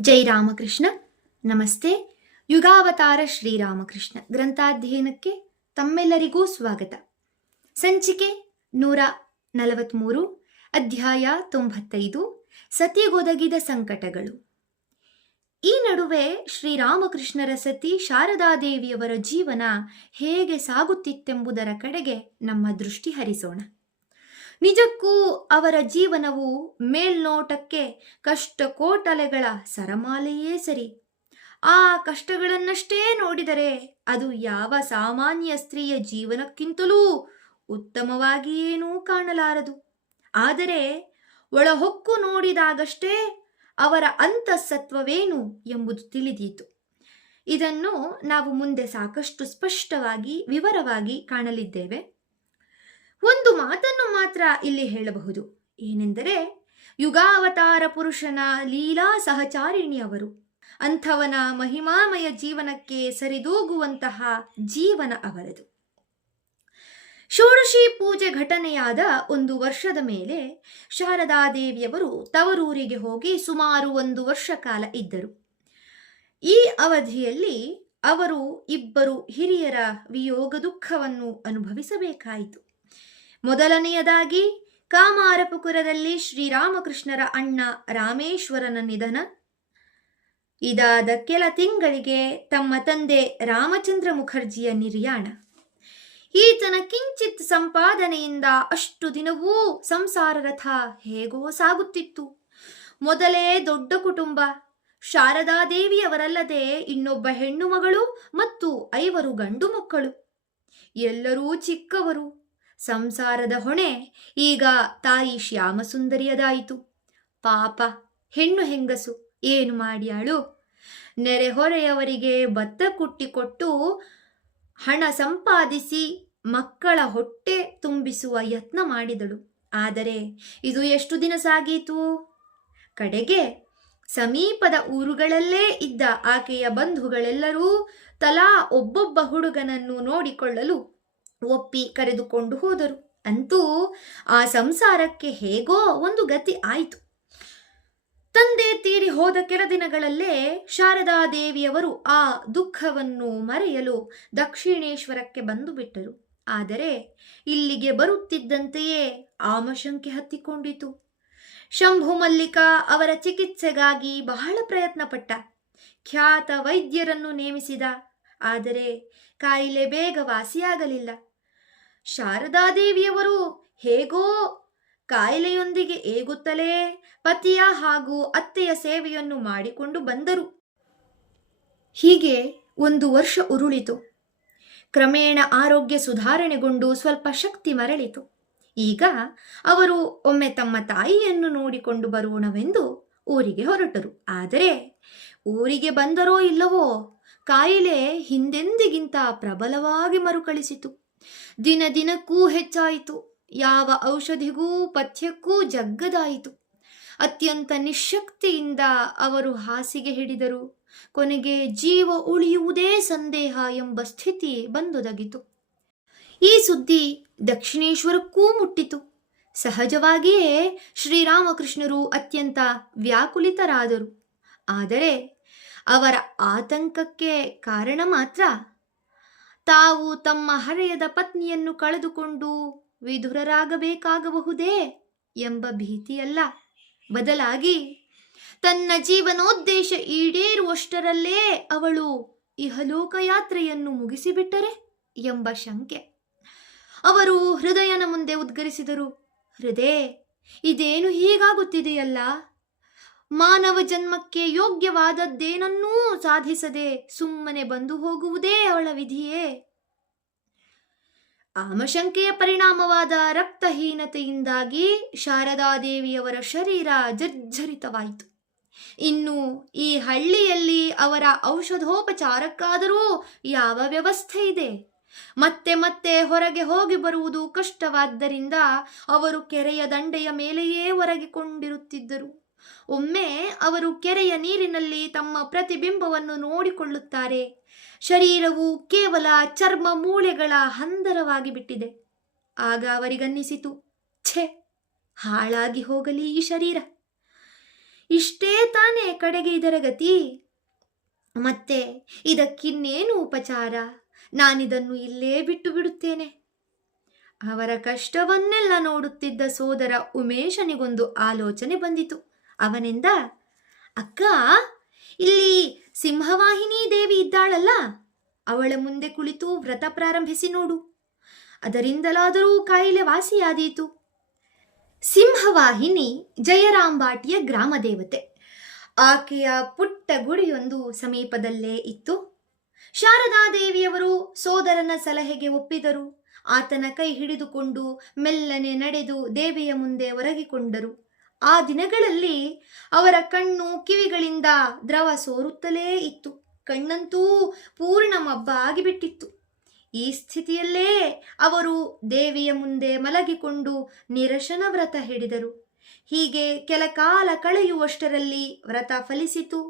ಜೈ ರಾಮಕೃಷ್ಣ. ನಮಸ್ತೆ. ಯುಗಾವತಾರ ಶ್ರೀರಾಮಕೃಷ್ಣ ಗ್ರಂಥಾಧ್ಯಯನಕ್ಕೆ ತಮ್ಮೆಲ್ಲರಿಗೂ ಸ್ವಾಗತ. ಸಂಚಿಕೆ 143, ಅಧ್ಯಾಯ 95, ಸತಿಗೊದಗಿದ ಸಂಕಟಗಳು. ಈ ನಡುವೆ ಶ್ರೀರಾಮಕೃಷ್ಣರ ಸತಿ ಶಾರದಾದೇವಿಯವರ ಜೀವನ ಹೇಗೆ ಸಾಗುತ್ತಿತ್ತೆಂಬುದರ ಕಡೆಗೆ ನಮ್ಮ ದೃಷ್ಟಿ ಹರಿಸೋಣ. ನಿಜಕ್ಕೂ ಅವರ ಜೀವನವು ಮೇಲ್ನೋಟಕ್ಕೆ ಕಷ್ಟಕೋಟಲೆಗಳ ಸರಮಾಲೆಯೇ ಸರಿ. ಆ ಕಷ್ಟಗಳನ್ನಷ್ಟೇ ನೋಡಿದರೆ ಅದು ಯಾವ ಸಾಮಾನ್ಯ ಸ್ತ್ರೀಯ ಜೀವನಕ್ಕಿಂತಲೂ ಉತ್ತಮವಾಗಿಯೇನೂ ಕಾಣಲಾರದು. ಆದರೆ ಒಳಹೊಕ್ಕು ನೋಡಿದಾಗಷ್ಟೇ ಅವರ ಅಂತಃಸತ್ವವೇನು ಎಂಬುದು ತಿಳಿದೀತು. ಇದನ್ನು ನಾವು ಮುಂದೆ ಸಾಕಷ್ಟು ಸ್ಪಷ್ಟವಾಗಿ ವಿವರವಾಗಿ ಕಾಣಲಿದ್ದೇವೆ. ಒಂದು ಮಾತನ್ನು ಮಾತ್ರ ಇಲ್ಲಿ ಹೇಳಬಹುದು. ಏನೆಂದರೆ, ಯುಗಾವತಾರ ಪುರುಷನ ಲೀಲಾ ಸಹಚಾರಿಣಿಯವರು. ಅಂಥವನ ಮಹಿಮಾಮಯ ಜೀವನಕ್ಕೆ ಸರಿದೂಗುವಂತಹ ಜೀವನ ಅವರದು. ಷೋಡಶಿ ಪೂಜೆ ಘಟನೆಯಾದ 1 ವರ್ಷದ ಮೇಲೆ ಶಾರದಾದೇವಿಯವರು ತವರೂರಿಗೆ ಹೋಗಿ ಸುಮಾರು 1 ವರ್ಷ ಕಾಲ ಇದ್ದರು. ಈ ಅವಧಿಯಲ್ಲಿ ಅವರು ಇಬ್ಬರು ಹಿರಿಯರ ವಿಯೋಗ ದುಃಖವನ್ನು ಅನುಭವಿಸಬೇಕಾಯಿತು. ಮೊದಲನೆಯದಾಗಿ ಕಾಮಾರಪುರದಲ್ಲಿ ಶ್ರೀರಾಮಕೃಷ್ಣರ ಅಣ್ಣ ರಾಮೇಶ್ವರನ ನಿಧನ. ಇದಾದ ಕೆಲ ತಿಂಗಳಿಗೆ ತಮ್ಮ ತಂದೆ ರಾಮಚಂದ್ರ ಮುಖರ್ಜಿಯ ನಿರ್ಯಾಣ. ಈತನ ಕಿಂಚಿತ್ ಸಂಪಾದನೆಯಿಂದ ಅಷ್ಟು ದಿನವೂ ಸಂಸಾರ ರಥ ಹೇಗೋ ಸಾಗುತ್ತಿತ್ತು. ಮೊದಲೇ ದೊಡ್ಡ ಕುಟುಂಬ. ಶಾರದಾದೇವಿಯವರಲ್ಲದೆ ಇನ್ನೊಬ್ಬ ಹೆಣ್ಣು ಮಗಳು ಮತ್ತು 5 ಗಂಡು ಮಕ್ಕಳು. ಎಲ್ಲರೂ ಚಿಕ್ಕವರು. ಸಂಸಾರದ ಹೊಣೆ ಈಗ ತಾಯಿ ಶ್ಯಾಮಸುಂದರಿಯದಾಯಿತು. ಪಾಪ ಹೆಣ್ಣು ಹೆಂಗಸು ಏನು ಮಾಡ್ಯಾಳು? ನೆರೆಹೊರೆಯವರಿಗೆ ಭತ್ತ ಕುಟ್ಟಿಕೊಟ್ಟು ಹಣ ಸಂಪಾದಿಸಿ ಮಕ್ಕಳ ಹೊಟ್ಟೆ ತುಂಬಿಸುವ ಯತ್ನ ಮಾಡಿದಳು. ಆದರೆ ಇದು ಎಷ್ಟು ದಿನ ಸಾಗೀತು? ಕಡೆಗೆ ಸಮೀಪದ ಊರುಗಳಲ್ಲೇ ಇದ್ದ ಆಕೆಯ ಬಂಧುಗಳೆಲ್ಲರೂ ತಲಾ ಒಬ್ಬೊಬ್ಬ ಹುಡುಗನನ್ನು ನೋಡಿಕೊಳ್ಳಲು ಒಪ್ಪಿ ಕರೆದುಕೊಂಡು ಹೋದರು. ಅಂತೂ ಆ ಸಂಸಾರಕ್ಕೆ ಹೇಗೋ ಒಂದು ಗತಿ ಆಯಿತು. ತಂದೆ ತೀರಿ ಹೋದ ಕೆಲ ದಿನಗಳಲ್ಲೇ ಶಾರದಾದೇವಿಯವರು ಆ ದುಃಖವನ್ನು ಮರೆಯಲು ದಕ್ಷಿಣೇಶ್ವರಕ್ಕೆ ಬಂದು ಬಿಟ್ಟರು. ಆದರೆ ಇಲ್ಲಿಗೆ ಬರುತ್ತಿದ್ದಂತೆಯೇ ಆಮಶಂಕೆ ಹತ್ತಿಕೊಂಡಿತು. ಶಂಭು ಮಲ್ಲಿಕ ಅವರ ಚಿಕಿತ್ಸೆಗಾಗಿ ಬಹಳ ಪ್ರಯತ್ನಪಟ್ಟ. ಖ್ಯಾತ ವೈದ್ಯರನ್ನು ನೇಮಿಸಿದ. ಆದರೆ ಕಾಯಿಲೆ ಬೇಗ ವಾಸಿಯಾಗಲಿಲ್ಲ. ಶಾರದಾದೇವಿಯವರು ಹೇಗೋ ಕಾಯಿಲೆಯೊಂದಿಗೆ ಏಗುತ್ತಲೇ ಪತಿಯ ಹಾಗೂ ಅತ್ತೆಯ ಸೇವೆಯನ್ನು ಮಾಡಿಕೊಂಡು ಬಂದರು. ಹೀಗೆ 1 ವರ್ಷ ಉರುಳಿತು. ಕ್ರಮೇಣ ಆರೋಗ್ಯ ಸುಧಾರಣೆಗೊಂಡು ಸ್ವಲ್ಪ ಶಕ್ತಿ ಮರಳಿತು. ಈಗ ಅವರು ಒಮ್ಮೆ ತಮ್ಮ ತಾಯಿಯನ್ನು ನೋಡಿಕೊಂಡು ಬರೋಣವೆಂದು ಊರಿಗೆ ಹೊರಟರು. ಆದರೆ ಊರಿಗೆ ಬಂದರೋ ಇಲ್ಲವೋ ಕಾಯಿಲೆ ಹಿಂದೆಂದಿಗಿಂತ ಪ್ರಬಲವಾಗಿ ಮರುಕಳಿಸಿತು. ದಿನ ದಿನಕ್ಕೂ ಹೆಚ್ಚಾಯಿತು. ಯಾವ ಔಷಧಿಗೂ ಪಥ್ಯಕ್ಕೂ ಜಗ್ಗದಾಯಿತು. ಅತ್ಯಂತ ನಿಶಕ್ತಿಯಿಂದ ಅವರು ಹಾಸಿಗೆ ಹಿಡಿದರು. ಕೊನೆಗೆ ಜೀವ ಉಳಿಯುವುದೇ ಸಂದೇಹ ಎಂಬ ಸ್ಥಿತಿ ಬಂದೊದಗಿತು. ಈ ಸುದ್ದಿ ದಕ್ಷಿಣೇಶ್ವರಕ್ಕೂ ಮುಟ್ಟಿತು. ಸಹಜವಾಗಿಯೇ ಶ್ರೀರಾಮಕೃಷ್ಣರು ಅತ್ಯಂತ ವ್ಯಾಕುಲಿತರಾದರು. ಆದರೆ ಅವರ ಆತಂಕಕ್ಕೆ ಕಾರಣ ಮಾತ್ರ ತಾವು ತಮ್ಮ ಹರೆಯದ ಪತ್ನಿಯನ್ನು ಕಳೆದುಕೊಂಡು ವಿಧುರರಾಗಬೇಕಾಗಬಹುದೇ ಎಂಬ ಭೀತಿಯಲ್ಲ. ಬದಲಾಗಿ ತನ್ನ ಜೀವನೋದ್ದೇಶ ಈಡೇರುವಷ್ಟರಲ್ಲೇ ಅವಳು ಇಹಲೋಕ ಯಾತ್ರೆಯನ್ನು ಮುಗಿಸಿಬಿಟ್ಟರೆ ಎಂಬ ಶಂಕೆ. ಅವರು ಹೃದಯನ ಮುಂದೆ ಉದ್ಗರಿಸಿದರು. ಹೃದಯ, ಇದೇನು ಹೀಗಾಗುತ್ತಿದೆಯಲ್ಲ? ಮಾನವ ಜನ್ಮಕ್ಕೆ ಯೋಗ್ಯವಾದದ್ದೇನನ್ನೂ ಸಾಧಿಸದೆ ಸುಮ್ಮನೆ ಬಂದು ಹೋಗುವುದೇ ಅವಳ ವಿಧಿಯೇ? ಆಮಶಂಕೆಯ ಪರಿಣಾಮವಾದ ರಕ್ತಹೀನತೆಯಿಂದಾಗಿ ಶಾರದಾದೇವಿಯವರ ಶರೀರ ಜರ್ಜರಿತವಾಯಿತು. ಇನ್ನು ಈ ಹಳ್ಳಿಯಲ್ಲಿ ಅವರ ಔಷಧೋಪಚಾರಕ್ಕಾದರೂ ಯಾವ ವ್ಯವಸ್ಥೆ ಇದೆ? ಮತ್ತೆ ಮತ್ತೆ ಹೊರಗೆ ಹೋಗಿ ಬರುವುದು ಕಷ್ಟವಾದ್ದರಿಂದ ಅವರು ಕೆರೆಯ ದಂಡೆಯ ಮೇಲೆಯೇ ಒರಗಿಕೊಂಡಿರುತ್ತಿದ್ದರು. ಒಮ್ಮೆ ಅವರು ಕೆರೆಯ ನೀರಿನಲ್ಲಿ ತಮ್ಮ ಪ್ರತಿಬಿಂಬವನ್ನು ನೋಡಿಕೊಳ್ಳುತ್ತಾರೆ. ಶರೀರವು ಕೇವಲ ಚರ್ಮ ಮೂಳೆಗಳ ಹಂದರವಾಗಿ ಬಿಟ್ಟಿದೆ. ಆಗ ಅವರಿಗನ್ನಿಸಿತು, ಛೆ, ಹಾಳಾಗಿ ಹೋಗಲಿ ಈ ಶರೀರ. ಇಷ್ಟೇ ತಾನೇ ಕಡೆಗೆ ಇದರ ಗತಿ? ಮತ್ತೆ ಇದಕ್ಕಿನ್ನೇನು ಉಪಚಾರ? ನಾನಿದನ್ನು ಇಲ್ಲೇ ಬಿಟ್ಟು ಬಿಡುತ್ತೇನೆ. ಅವರ ಕಷ್ಟವನ್ನೆಲ್ಲ ನೋಡುತ್ತಿದ್ದ ಸೋದರ ಉಮೇಶನಿಗೊಂದು ಆಲೋಚನೆ ಬಂದಿತು. ಅವನೆಂದ, ಅಕ್ಕ, ಇಲ್ಲಿ ಸಿಂಹವಾಹಿನಿ ದೇವಿ ಇದ್ದಾಳಲ್ಲ, ಅವಳ ಮುಂದೆ ಕುಳಿತು ವ್ರತ ಪ್ರಾರಂಭಿಸಿ ನೋಡು, ಅದರಿಂದಲಾದರೂ ಕಾಯಿಲೆ ವಾಸಿಯಾದೀತು. ಸಿಂಹವಾಹಿನಿ ಜಯರಾಂಬಾಟಿಯ ಗ್ರಾಮ ದೇವತೆ. ಆಕೆಯ ಪುಟ್ಟ ಗುಡಿಯೊಂದು ಸಮೀಪದಲ್ಲೇ ಇತ್ತು. ಶಾರದಾದೇವಿಯವರು ಸೋದರನ ಸಲಹೆಗೆ ಒಪ್ಪಿದರು. ಆತನ ಕೈ ಹಿಡಿದುಕೊಂಡು ಮೆಲ್ಲನೆ ನಡೆದು ದೇವಿಯ ಮುಂದೆ ಒರಗಿಕೊಂಡರು. ಆ ದಿನಗಳಲ್ಲಿ ಅವರ ಕಣ್ಣು ಕಿವಿಗಳಿಂದ ದ್ರವ ಸೋರುತ್ತಲೇ ಇತ್ತು. ಕಣ್ಣಂತೂ ಪೂರ್ಣ ಮಬ್ಬಾಗಿಬಿಟ್ಟಿತ್ತು. ಈ ಸ್ಥಿತಿಯಲ್ಲೇ ಅವರು ದೇವಿಯ ಮುಂದೆ ಮಲಗಿಕೊಂಡು ನಿರಶನ ವ್ರತ ಹಿಡಿದರು. ಹೀಗೆ ಕೆಲ ಕಾಲ ಕಳೆಯುವಷ್ಟರಲ್ಲಿ ವ್ರತ ಫಲಿಸಿತು.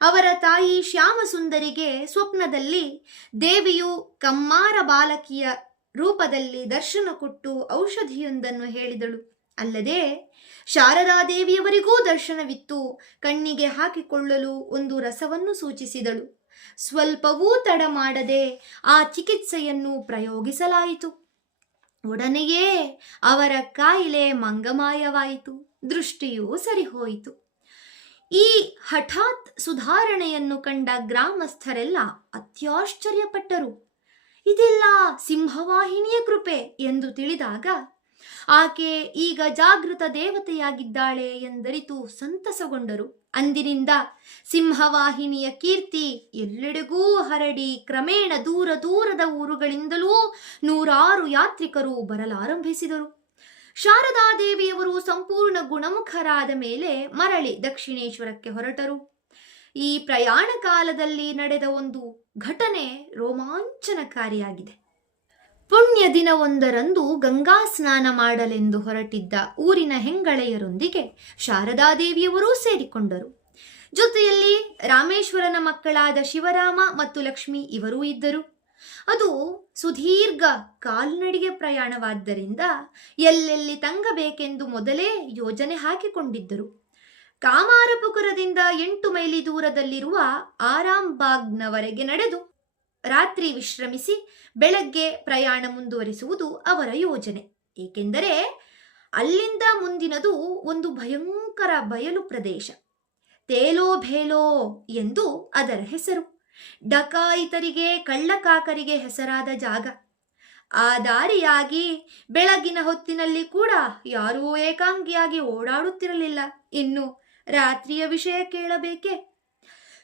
ಅವರ ತಾಯಿ ಶ್ಯಾಮಸುಂದರಿಗೆ ಸ್ವಪ್ನದಲ್ಲಿ ದೇವಿಯು ಕಮ್ಮಾರ ಬಾಲಕಿಯ ರೂಪದಲ್ಲಿ ದರ್ಶನ ಕೊಟ್ಟು ಔಷಧಿಯೊಂದನ್ನು ಹೇಳಿದಳು. ಅಲ್ಲದೆ ಶಾರದಾದೇವಿಯವರಿಗೂ ದರ್ಶನವಿತ್ತು. ಕಣ್ಣಿಗೆ ಹಾಕಿಕೊಳ್ಳಲು ಒಂದು ರಸವನ್ನು ಸೂಚಿಸಿದಳು. ಸ್ವಲ್ಪವೂ ತಡ ಮಾಡದೆ ಆ ಚಿಕಿತ್ಸೆಯನ್ನು ಪ್ರಯೋಗಿಸಲಾಯಿತು. ಒಡನೆಯೇ ಅವರ ಕಾಯಿಲೆ ಮಂಗಮಾಯವಾಯಿತು. ದೃಷ್ಟಿಯೂ ಸರಿಹೋಯಿತು. ಈ ಹಠಾತ್ ಸುಧಾರಣೆಯನ್ನು ಕಂಡ ಗ್ರಾಮಸ್ಥರೆಲ್ಲ ಅತ್ಯಾಶ್ಚರ್ಯಪಟ್ಟರು. ಇದೆಲ್ಲ ಸಿಂಹವಾಹಿನಿಯ ಕೃಪೆ ಎಂದು ತಿಳಿದಾಗ ಆಕೆ ಈಗ ಜಾಗೃತ ದೇವತೆಯಾಗಿದ್ದಾಳೆ ಎಂದರಿತು ಸಂತಸಗೊಂಡರು. ಅಂದಿನಿಂದ ಸಿಂಹವಾಹಿನಿಯ ಕೀರ್ತಿ ಎಲ್ಲೆಡೆಗೂ ಹರಡಿ ಕ್ರಮೇಣ ದೂರ ದೂರದ ಊರುಗಳಿಂದಲೂ ನೂರಾರು ಯಾತ್ರಿಕರು ಬರಲಾರಂಭಿಸಿದರು. ಶಾರದಾದೇವಿಯವರು ಸಂಪೂರ್ಣ ಗುಣಮುಖರಾದ ಮೇಲೆ ಮರಳಿ ದಕ್ಷಿಣೇಶ್ವರಕ್ಕೆ ಹೊರಟರು. ಈ ಪ್ರಯಾಣ ಕಾಲದಲ್ಲಿ ನಡೆದ ಒಂದು ಘಟನೆ ರೋಮಾಂಚನಕಾರಿಯಾಗಿದೆ. ಪುಣ್ಯ ದಿನವೊಂದರಂದು ಗಂಗಾ ಸ್ನಾನ ಮಾಡಲೆಂದು ಹೊರಟಿದ್ದ ಊರಿನ ಹೆಂಗಳೆಯರೊಂದಿಗೆ ಶಾರದಾದೇವಿಯವರೂ ಸೇರಿಕೊಂಡರು. ಜೊತೆಯಲ್ಲಿ ರಾಮೇಶ್ವರನ ಮಕ್ಕಳಾದ ಶಿವರಾಮ ಮತ್ತು ಲಕ್ಷ್ಮಿ ಇವರೂ ಇದ್ದರು. ಅದು ಸುದೀರ್ಘ ಕಾಲ್ನಡಿಗೆ ಪ್ರಯಾಣವಾದ್ದರಿಂದ ಎಲ್ಲೆಲ್ಲಿ ತಂಗಬೇಕೆಂದು ಮೊದಲೇ ಯೋಜನೆ ಹಾಕಿಕೊಂಡಿದ್ದರು. ಕಾಮಾರಪುಕುರದಿಂದ 8 ಮೈಲಿ ದೂರದಲ್ಲಿರುವ ಆರಾಮ್ಬಾಗ್ನವರೆಗೆ ನಡೆದು ರಾತ್ರಿ ವಿಶ್ರಮಿಸಿ ಬೆಳಗ್ಗೆ ಪ್ರಯಾಣ ಮುಂದುವರಿಸುವುದು ಅವರ ಯೋಜನೆ. ಏಕೆಂದರೆ ಅಲ್ಲಿಂದ ಮುಂದಿನದು ಒಂದು ಭಯಂಕರ ಬಯಲು ಪ್ರದೇಶ. ತೇಲೋ ಭೇಲೋ ಎಂದು ಅದರ ಹೆಸರು. ಡಕಾಯಿತರಿಗೆ, ಕಳ್ಳಕಾಕರಿಗೆ ಹೆಸರಾದ ಜಾಗ. ಆ ದಾರಿಯಾಗಿ ಬೆಳಗಿನ ಹೊತ್ತಿನಲ್ಲಿ ಕೂಡ ಯಾರೂ ಏಕಾಂಗಿಯಾಗಿ ಓಡಾಡುತ್ತಿರಲಿಲ್ಲ. ಇನ್ನು ರಾತ್ರಿಯ ವಿಷಯ ಕೇಳಬೇಕೆ?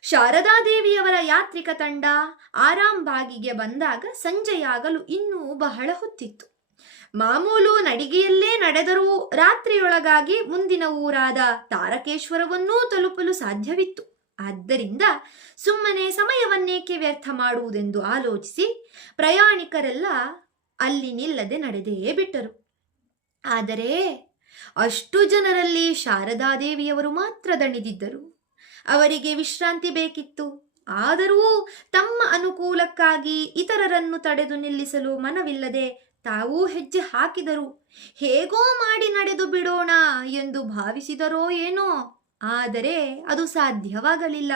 ಶಾರದಾದೇವಿಯವರ ಯಾತ್ರಿಕ ತಂಡ ಆರಾಮ್ಬಾಗಿಗೆ ಬಂದಾಗ ಸಂಜೆಯಾಗಲು ಇನ್ನೂ ಬಹಳ ಹೊತ್ತಿತ್ತು. ಮಾಮೂಲು ನಡಿಗೆಯಲ್ಲೇ ನಡೆದರೂ ರಾತ್ರಿಯೊಳಗಾಗಿ ಮುಂದಿನ ಊರಾದ ತಾರಕೇಶ್ವರವನ್ನೂ ತಲುಪಲು ಸಾಧ್ಯವಿತ್ತು. ಆದ್ದರಿಂದ ಸುಮ್ಮನೆ ಸಮಯವನ್ನೇಕೆ ವ್ಯರ್ಥ ಮಾಡುವುದೆಂದು ಆಲೋಚಿಸಿ ಪ್ರಯಾಣಿಕರೆಲ್ಲ ಅಲ್ಲಿ ನಿಲ್ಲದೆ ನಡೆದೇ ಬಿಟ್ಟರು. ಆದರೆ ಅಷ್ಟು ಜನರಲ್ಲಿ ಶಾರದಾದೇವಿಯವರು ಮಾತ್ರ ದಣಿದಿದ್ದರು. ಅವರಿಗೆ ವಿಶ್ರಾಂತಿ ಬೇಕಿತ್ತು. ಆದರೂ ತಮ್ಮ ಅನುಕೂಲಕ್ಕಾಗಿ ಇತರರನ್ನು ತಡೆದು ನಿಲ್ಲಿಸಲು ಮನವಿಲ್ಲದೆ ತಾವೂ ಹೆಜ್ಜೆ ಹಾಕಿದರು. ಹೇಗೋ ಮಾಡಿ ನಡೆದು ಬಿಡೋಣ ಎಂದು ಭಾವಿಸಿದರೋ ಏನೋ, ಆದರೆ ಅದು ಸಾಧ್ಯವಾಗಲಿಲ್ಲ.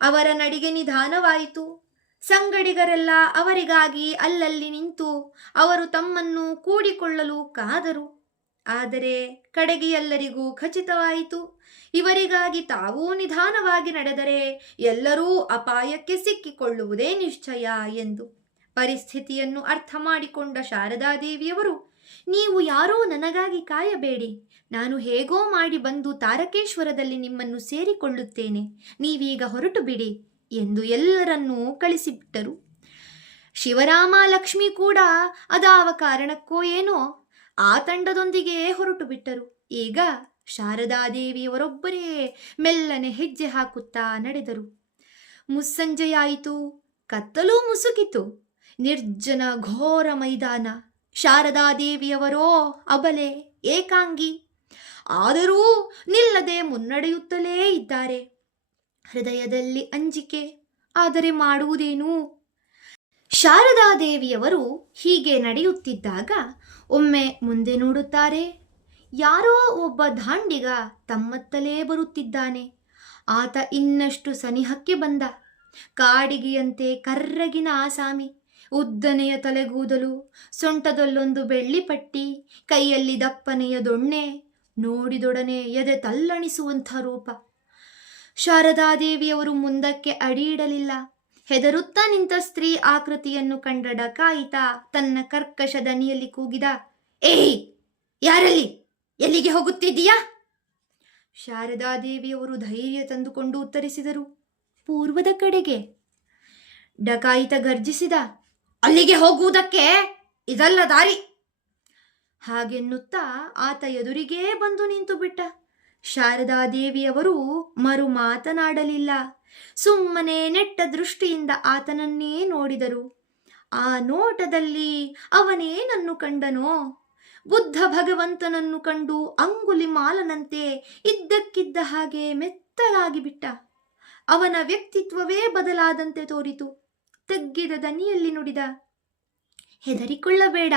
ಅವರ ನಡಿಗೆ ನಿಧಾನವಾಯಿತು. ಸಂಗಡಿಗರೆಲ್ಲ ಅವರಿಗಾಗಿ ಅಲ್ಲಲ್ಲಿ ನಿಂತು ಅವರು ತಮ್ಮನ್ನು ಕೂಡಿಕೊಳ್ಳಲು ಕಾದರು. ಆದರೆ ಕಡೆಗೆ ಎಲ್ಲರಿಗೂ ಖಚಿತವಾಯಿತು, ಇವರಿಗಾಗಿ ತಾವೂ ನಿಧಾನವಾಗಿ ನಡೆದರೆ ಎಲ್ಲರೂ ಅಪಾಯಕ್ಕೆ ಸಿಕ್ಕಿಕೊಳ್ಳುವುದೇ ನಿಶ್ಚಯ ಎಂದು. ಪರಿಸ್ಥಿತಿಯನ್ನು ಅರ್ಥ ಮಾಡಿಕೊಂಡ ಶಾರದಾದೇವಿಯವರು, ನೀವು ಯಾರೂ ನನಗಾಗಿ ಕಾಯಬೇಡಿ, ನಾನು ಹೇಗೋ ಮಾಡಿ ಬಂದು ತಾರಕೇಶ್ವರದಲ್ಲಿ ನಿಮ್ಮನ್ನು ಸೇರಿಕೊಳ್ಳುತ್ತೇನೆ, ನೀವೀಗ ಹೊರಟು ಬಿಡಿ ಎಂದು ಎಲ್ಲರನ್ನೂ ಕಳಿಸಿಬಿಟ್ಟರು. ಶಿವರಾಮ, ಲಕ್ಷ್ಮಿ ಕೂಡ ಅದಾವ ಕಾರಣಕ್ಕೋ ಏನೋ ಆ ತಂಡದೊಂದಿಗೆ ಹೊರಟು ಬಿಟ್ಟರು. ಈಗ ಶಾರದಾದೇವಿಯವರೊಬ್ಬರೇ ಮೆಲ್ಲನೆ ಹೆಜ್ಜೆ ಹಾಕುತ್ತಾ ನಡೆದರು. ಮುಸ್ಸಂಜೆಯಾಯಿತು. ಕತ್ತಲೂ ಮುಸುಕಿತು. ನಿರ್ಜನ ಘೋರ ಮೈದಾನ. ಶಾರದಾದೇವಿಯವರೋ ಅಬಲೆ, ಏಕಾಂಗಿ. ಆದರೂ ನಿಲ್ಲದೆ ಮುನ್ನಡೆಯುತ್ತಲೇ ಇದ್ದಾರೆ. ಹೃದಯದಲ್ಲಿ ಅಂಜಿಕೆ. ಆದರೆ ಮಾಡುವುದೇನು? ಶಾರದಾದೇವಿಯವರು ಹೀಗೆ ನಡೆಯುತ್ತಿದ್ದಾಗ ಒಮ್ಮೆ ಮುಂದೆ ನೋಡುತ್ತಾರೆ. ಯಾರೋ ಒಬ್ಬ ದಾಂಡಿಗ ತಮ್ಮತ್ತಲೇ ಬರುತ್ತಿದ್ದಾನೆ. ಆತ ಇನ್ನಷ್ಟು ಸನಿಹಕ್ಕೆ ಬಂದ. ಕಾಡಿಗೆಯಂತೆ ಕರ್ರಗಿನ ಆಸಾಮಿ, ಉದ್ದನೆಯ ತಲೆಗೂದಲು, ಸೊಂಟದಲ್ಲೊಂದು ಬೆಳ್ಳಿ ಪಟ್ಟಿ, ಕೈಯಲ್ಲಿ ದಪ್ಪನೆಯ ದೊಣ್ಣೆ, ನೋಡಿದೊಡನೆ ಎದೆ ತಲ್ಲಣಿಸುವಂಥ ರೂಪ. ಶಾರದಾದೇವಿಯವರು ಮುಂದಕ್ಕೆ ಅಡಿಯಿಡಲಿಲ್ಲ. ಹೆದರುತ್ತಾ ನಿಂತ ಸ್ತ್ರೀ ಆಕೃತಿಯನ್ನು ಕಂಡ ಡಕಾಯಿತ ತನ್ನ ಕರ್ಕಶ ದನಿಯಲ್ಲಿ ಕೂಗಿದ, ಏಯ್, ಯಾರಲ್ಲಿ? ಎಲ್ಲಿಗೆ ಹೋಗುತ್ತಿದ್ದೀಯಾ? ಶಾರದಾದೇವಿಯವರು ಧೈರ್ಯ ತಂದುಕೊಂಡು ಉತ್ತರಿಸಿದರು, ಪೂರ್ವದ ಕಡೆಗೆ. ಡಕಾಯಿತ ಗರ್ಜಿಸಿದ, ಅಲ್ಲಿಗೆ ಹೋಗುವುದಕ್ಕೆ ಇದಲ್ಲ ದಾರಿ. ಹಾಗೆನ್ನುತ್ತಾ ಆತ ಎದುರಿಗೇ ಬಂದು ನಿಂತು ಬಿಟ್ಟ. ಶಾರದಾದೇವಿಯವರು ಮರು ಮಾತನಾಡಲಿಲ್ಲ. ಸುಮ್ಮನೆ ನೆಟ್ಟ ದೃಷ್ಟಿಯಿಂದ ಆತನನ್ನೇ ನೋಡಿದರು. ಆ ನೋಟದಲ್ಲಿ ಅವನೇನನ್ನು ಕಂಡನೋ? ಬುದ್ಧ ಭಗವಂತನನ್ನು ಕಂಡು ಅಂಗುಲಿ ಮಾಲನಂತೆ ಇದ್ದಕ್ಕಿದ್ದ ಹಾಗೆ ಮೆತ್ತಗಾಗಿ ಬಿಟ್ಟ. ಅವನ ವ್ಯಕ್ತಿತ್ವವೇ ಬದಲಾದಂತೆ ತೋರಿತು. ತಗ್ಗಿದ ದನಿಯಲ್ಲಿ ನುಡಿದ, ಹೆದರಿಕೊಳ್ಳಬೇಡ,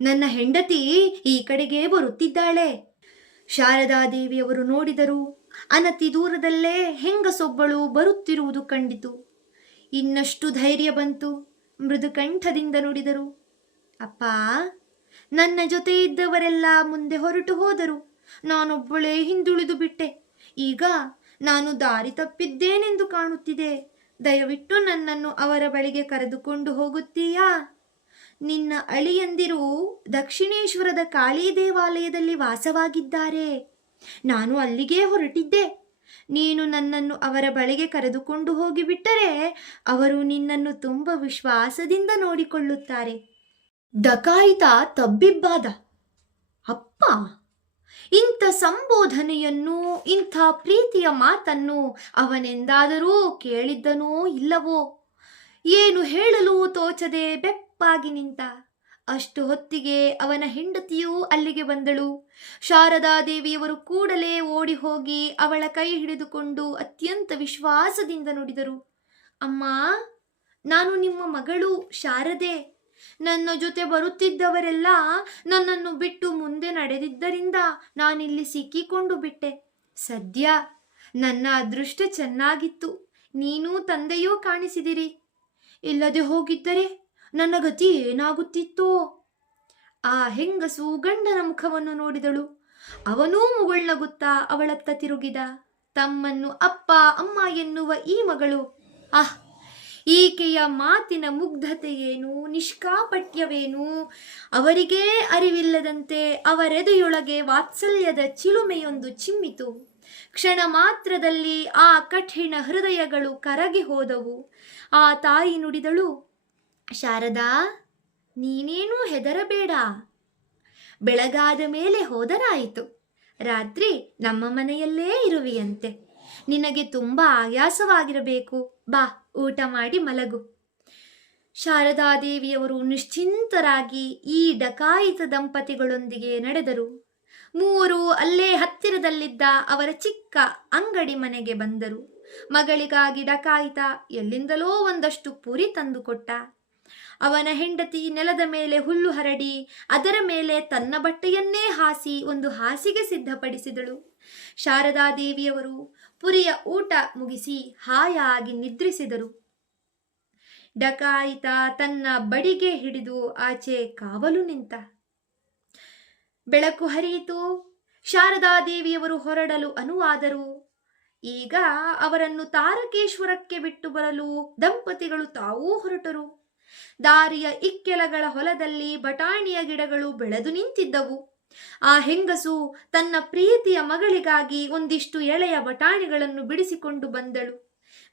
ನನ್ನ ಹೆಂಡತಿ ಈ ಕಡೆಗೆ ಬರುತ್ತಿದ್ದಾಳೆ. ಶಾರದಾದೇವಿಯವರು ನೋಡಿದರು. ಅನತಿ ದೂರದಲ್ಲೇ ಹೆಂಗಸೊಬ್ಬಳು ಬರುತ್ತಿರುವುದು ಕಂಡಿತು. ಇನ್ನಷ್ಟು ಧೈರ್ಯ ಬಂತು. ಮೃದುಕಂಠದಿಂದ ನುಡಿದರು, ಅಪ್ಪ, ನನ್ನ ಜೊತೆ ಇದ್ದವರೆಲ್ಲ ಮುಂದೆ ಹೊರಟು ಹೋದರು. ನಾನೊಬ್ಬಳೇ ಹಿಂದುಳಿದು ಬಿಟ್ಟೆ. ಈಗ ನಾನು ದಾರಿ ತಪ್ಪಿದ್ದೇನೆಂದು ಕಾಣುತ್ತಿದೆ. ದಯವಿಟ್ಟು ನನ್ನನ್ನು ಅವರ ಬಳಿಗೆ ಕರೆದುಕೊಂಡು ಹೋಗುತ್ತೀಯಾ? ನಿನ್ನ ಅಳಿಯಂದಿರು ದಕ್ಷಿಣೇಶ್ವರದ ಕಾಳಿ ದೇವಾಲಯದಲ್ಲಿ ವಾಸವಾಗಿದ್ದಾರೆ. ನಾನು ಅಲ್ಲಿಗೆ ಹೊರಟಿದ್ದೆ. ನೀನು ನನ್ನನ್ನು ಅವರ ಬಳಿಗೆ ಕರೆದುಕೊಂಡು ಹೋಗಿಬಿಟ್ಟರೆ ಅವರು ನಿನ್ನನ್ನು ತುಂಬ ವಿಶ್ವಾಸದಿಂದ ನೋಡಿಕೊಳ್ಳುತ್ತಾರೆ. ಡಕಾಯಿತ ತಬ್ಬಿಬ್ಬಾದ. ಅಪ್ಪ, ಇಂಥ ಸಂಬೋಧನೆಯನ್ನು, ಇಂಥ ಪ್ರೀತಿಯ ಮಾತನ್ನು ಅವನೆಂದಾದರೂ ಕೇಳಿದ್ದನೋ ಇಲ್ಲವೋ? ಏನು ಹೇಳಲು ತೋಚದೆ ಬೆಪ್ಪಾಗಿ ನಿಂತ. ಅಷ್ಟು ಹೊತ್ತಿಗೆ ಅವನ ಹೆಂಡತಿಯೂ ಅಲ್ಲಿಗೆ ಬಂದಳು. ಶಾರದಾದೇವಿಯವರು ಕೂಡಲೇ ಓಡಿ ಹೋಗಿ ಅವಳ ಕೈ ಹಿಡಿದುಕೊಂಡು ಅತ್ಯಂತ ವಿಶ್ವಾಸದಿಂದ ನುಡಿದರು, ಅಮ್ಮ, ನಾನು ನಿಮ್ಮ ಮಗಳು ಶಾರದೆ. ನನ್ನ ಜೊತೆ ಬರುತ್ತಿದ್ದವರೆಲ್ಲ ನನ್ನನ್ನು ಬಿಟ್ಟು ಮುಂದೆ ನಡೆದಿದ್ದರಿಂದ ನಾನಿಲ್ಲಿ ಸಿಕ್ಕಿಕೊಂಡು ಬಿಟ್ಟೆ. ಸದ್ಯ ನನ್ನ ಅದೃಷ್ಟ ಚೆನ್ನಾಗಿತ್ತು. ನೀನೂ ತಂದೆಯೂ ಕಾಣಿಸಿದಿರಿ. ಇಲ್ಲದೆ ಹೋಗಿದ್ದರೆ ನನ್ನ ಗತಿ ಏನಾಗುತ್ತಿತ್ತೋ? ಆ ಹೆಂಗಸು ಗಂಡನ ಮುಖವನ್ನು ನೋಡಿದಳು. ಅವನೂ ಮುಗುಳ್ನಗುತ್ತಾ ಅವಳತ್ತ ತಿರುಗಿದ. ತಮ್ಮನ್ನು ಅಪ್ಪ ಅಮ್ಮ ಎನ್ನುವ ಈ ಮಗಳು, ಈಕೆಯ ಮಾತಿನ ಮುಗ್ಧತೆಯೇನು, ನಿಷ್ಕಾಪಟ್ಯವೇನು ಅವರಿಗೇ ಅರಿವಿಲ್ಲದಂತೆ ಅವರೆದೆಯೊಳಗೆ ವಾತ್ಸಲ್ಯದ ಚಿಲುಮೆಯೊಂದು ಚಿಮ್ಮಿತು. ಕ್ಷಣ ಮಾತ್ರದಲ್ಲಿ ಆ ಕಠಿಣ ಹೃದಯಗಳು ಕರಗಿ ಹೋದವು. ಆ ತಾಯಿ ನುಡಿದಳು, ಶಾರದಾ, ನೀನೇನೂ ಹೆದರಬೇಡ. ಬೆಳಗಾದ ಮೇಲೆ ಹೋದರಾಯಿತು. ರಾತ್ರಿ ನಮ್ಮ ಮನೆಯಲ್ಲೇ ಇರುವೆಯಂತೆ. ನಿನಗೆ ತುಂಬ ಆಯಾಸವಾಗಿರಬೇಕು. ಬಾ, ಊಟ ಮಾಡಿ ಮಲಗು. ಶಾರದಾದೇವಿಯವರು ನಿಶ್ಚಿಂತರಾಗಿ ಈ ಡಕಾಯಿತ ದಂಪತಿಗಳೊಂದಿಗೆ ನಡೆದರು. ಮೂವರು ಅಲ್ಲೇ ಹತ್ತಿರದಲ್ಲಿದ್ದ ಅವರ ಚಿಕ್ಕ ಅಂಗಡಿ ಮನೆಗೆ ಬಂದರು. ಮಗಳಿಗಾಗಿ ಡಕಾಯಿತ ಎಲ್ಲಿಂದಲೋ ಒಂದಷ್ಟು ಪುರಿ ತಂದುಕೊಟ್ಟ. ಅವನ ಹೆಂಡತಿ ನೆಲದ ಮೇಲೆ ಹುಲ್ಲು ಹರಡಿ ಅದರ ಮೇಲೆ ತನ್ನ ಬಟ್ಟೆಯನ್ನೇ ಹಾಸಿ ಒಂದು ಹಾಸಿಗೆ ಸಿದ್ಧಪಡಿಸಿದಳು. ಶಾರದಾದೇವಿಯವರು ಪುರಿಯ ಊಟ ಮುಗಿಸಿ ಹಾಯಾಗಿ ನಿದ್ರಿಸಿದರು. ಡಕಾಯಿತ ತನ್ನ ಬಡಿಗೆ ಹಿಡಿದು ಆಚೆ ಕಾವಲು ನಿಂತ. ಬೆಳಕು ಹರಿಯಿತು. ಶಾರದಾದೇವಿಯವರು ಹೊರಡಲು ಅನುವಾದರು. ಈಗ ಅವರನ್ನು ತಾರಕೇಶ್ವರಕ್ಕೆ ಬಿಟ್ಟು ಬರಲು ದಂಪತಿಗಳು ತಾವೂ ಹೊರಟರು. ದಾರಿಯ ಇಕ್ಕೆಲಗಳ ಹೊಲದಲ್ಲಿ ಬಟಾಣಿಯ ಗಿಡಗಳು ಬೆಳೆದು ನಿಂತಿದ್ದವು. ಆ ಹೆಂಗಸು ತನ್ನ ಪ್ರೀತಿಯ ಮಗಳಿಗಾಗಿ ಒಂದಿಷ್ಟು ಎಳೆಯ ಬಟಾಣಿಗಳನ್ನು ಬಿಡಿಸಿಕೊಂಡು ಬಂದಳು.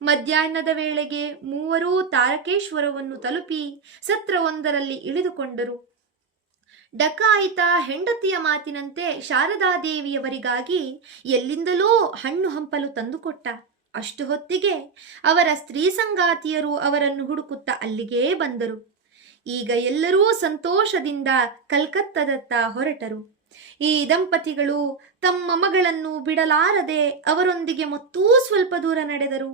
ಮಧ್ಯಾಹ್ನದ ವೇಳೆಗೆ ಮೂವರೂ ತಾರಕೇಶ್ವರವನ್ನು ತಲುಪಿ ಸತ್ರವೊಂದರಲ್ಲಿ ಇಳಿದುಕೊಂಡರು. ಡಕಾಯಿತ ಹೆಂಡತಿಯ ಮಾತಿನಂತೆ ಶಾರದಾದೇವಿಯವರಿಗಾಗಿ ಎಲ್ಲಿಂದಲೋ ಹಣ್ಣು ಹಂಪಲು ತಂದುಕೊಟ್ಟ. ಅಷ್ಟು ಹೊತ್ತಿಗೆ ಅವರ ಸ್ತ್ರೀ ಸಂಗಾತಿಯರು ಅವರನ್ನು ಹುಡುಕುತ್ತಾ ಅಲ್ಲಿಗೇ ಬಂದರು. ಈಗ ಎಲ್ಲರೂ ಸಂತೋಷದಿಂದ ಕಲ್ಕತ್ತದತ್ತ ಹೊರಟರು. ಈ ದಂಪತಿಗಳು ತಮ್ಮ ಮಗಳನ್ನು ಬಿಡಲಾರದೆ ಅವರೊಂದಿಗೆ ಮತ್ತೂ ಸ್ವಲ್ಪ ದೂರ ನಡೆದರು.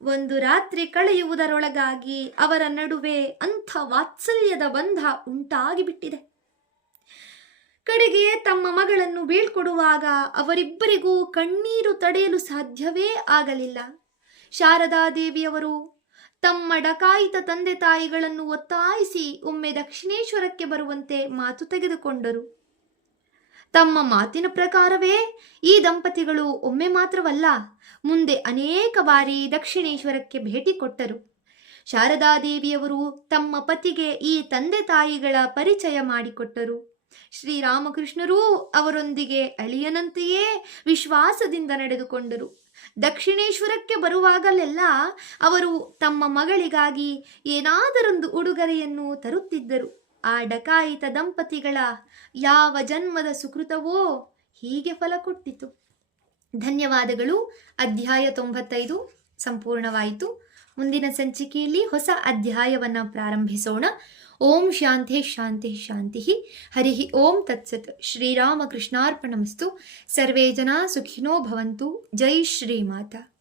ಒಂದು ರಾತ್ರಿ ಕಳೆಯುವುದರೊಳಗಾಗಿ ಅವರ ನಡುವೆ ಅಂಥ ವಾತ್ಸಲ್ಯದ ಬಂಧ ಉಂಟಾಗಿಬಿಟ್ಟಿದೆ. ಕಡೆಗೆ ತಮ್ಮ ಮಗಳನ್ನು ಬೀಳ್ಕೊಡುವಾಗ ಅವರಿಬ್ಬರಿಗೂ ಕಣ್ಣೀರು ತಡೆಯಲು ಸಾಧ್ಯವೇ ಆಗಲಿಲ್ಲ. ಶಾರದಾದೇವಿಯವರು ತಮ್ಮ ಡಕಾಯಿತ ತಂದೆ ತಾಯಿಗಳನ್ನು ಒತ್ತಾಯಿಸಿ ಒಮ್ಮೆ ದಕ್ಷಿಣೇಶ್ವರಕ್ಕೆ ಬರುವಂತೆ ಮಾತು ತೆಗೆದುಕೊಂಡರು. ತಮ್ಮ ಮಾತಿನ ಪ್ರಕಾರವೇ ಈ ದಂಪತಿಗಳು ಒಮ್ಮೆ ಮಾತ್ರವಲ್ಲ, ಮುಂದೆ ಅನೇಕ ಬಾರಿ ದಕ್ಷಿಣೇಶ್ವರಕ್ಕೆ ಭೇಟಿ ಕೊಟ್ಟರು. ಶಾರದಾದೇವಿಯವರು ತಮ್ಮ ಪತಿಗೆ ಈ ತಂದೆ ತಾಯಿಗಳ ಪರಿಚಯ ಮಾಡಿಕೊಟ್ಟರು. ಶ್ರೀರಾಮಕೃಷ್ಣರೂ ಅವರೊಂದಿಗೆ ಅಳಿಯನಂತೆಯೇ ವಿಶ್ವಾಸದಿಂದ ನಡೆದುಕೊಂಡರು. ದಕ್ಷಿಣೇಶ್ವರಕ್ಕೆ ಬರುವಾಗಲೆಲ್ಲ ಅವರು ತಮ್ಮ ಮಗಳಿಗಾಗಿ ಏನಾದರೊಂದು ಉಡುಗೊರೆಯನ್ನು ತರುತ್ತಿದ್ದರು. ಆ ಡಕಾಯಿತ ದಂಪತಿಗಳ ಯಾವ ಜನ್ಮದ ಸುಕೃತವೋ ಹೀಗೆ ಫಲ ಕೊಟ್ಟಿತು. ಧನ್ಯವಾದಗಳು. ಅಧ್ಯಾಯ 95 ಸಂಪೂರ್ಣವಾಯಿತು. ಮುಂದಿನ ಸಂಚಿಕೆಯಲ್ಲಿ ಹೊಸ ಅಧ್ಯಾಯವನ್ನು ಪ್ರಾರಂಭಿಸೋಣ. ಓಂ ಶಾಂತಿ ಶಾಂತಿ ಶಾಂತಿ. ಹರಿ ಓಂ ತತ್ಸತ್. ಶ್ರೀರಾಮಕೃಷ್ಣಾರ್ಪಣಮಸ್ತು. ಸರ್ವೇ ಜನ ಸುಖಿನೋ ಭವಂತು. ಜೈ ಶ್ರೀಮಾತಾ.